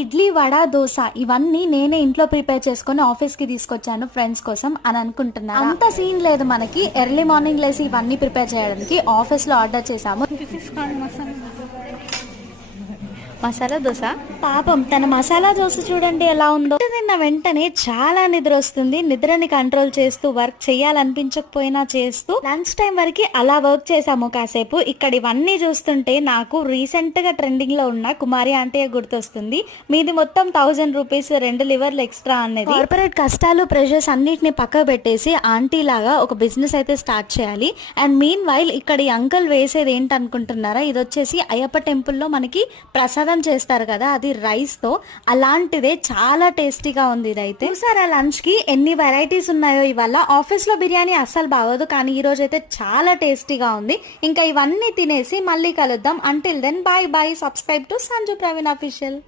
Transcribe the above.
ఇడ్లీ, వడ, దోశ ఇవన్నీ నేనే ఇంట్లో ప్రిపేర్ చేసుకొని ఆఫీస్కి తీసుకొచ్చాను ఫ్రెండ్స్ కోసం అని అనుకుంటున్నాను. అంత సీన్ లేదు మనకి. ఎర్లీ మార్నింగ్ లేసి ఇవన్నీ ప్రిపేర్ చేయడానికి ఆఫీస్లో ఆర్డర్ చేసాము. మసాలా దోశ. పాపం తన మసాలా దోశ చూడండి ఎలా ఉందో. తిన్న వెంటనే చాలా నిద్ర వస్తుంది. నిద్రని కంట్రోల్ చేస్తూ వర్క్ చేయాలనిపించకపోయినా చేస్తూ లంచ్ టైం వరకు అలా వర్క్ చేసాము కాసేపు. ఇక్కడ ఇవన్నీ చూస్తుంటే నాకు రీసెంట్ గా ట్రెండింగ్ లో ఉన్న కుమారి ఆంటీ గుర్తొస్తుంది. మీది మొత్తం 1000 రూపీస్ 2 లివర్లు ఎక్స్ట్రా అనేది. కార్పొరేట్ కష్టాలు ప్రెషర్స్ అన్నిటిని పక్క పెట్టేసి ఆంటీ లాగా ఒక బిజినెస్ అయితే స్టార్ట్ చేయాలి. అండ్ మీన్ వైల్ ఇక్కడ ఈ అంకుల్ వేసేది ఏంటనుకుంటున్నారా, ఇది వచ్చేసి అయ్యప్ప టెంపుల్లో మనకి ప్రసాదం చేస్తారు కదా, అది రైస్ తో. అలాంటిదే చాలా టేస్టీగా ఉంది ఇదైతే. చూసారా లంచ్ కి ఎన్ని వెరైటీస్ ఉన్నాయో. ఇవాళ ఆఫీస్ లో బిర్యానీ అస్సలు బాగోదు, కానీ ఈ రోజు అయితే చాలా టేస్టీగా ఉంది. ఇంకా ఇవన్నీ తినేసి మళ్ళీ కలుద్దాం. Until then bye bye. Subscribe to Sanju Praveen official.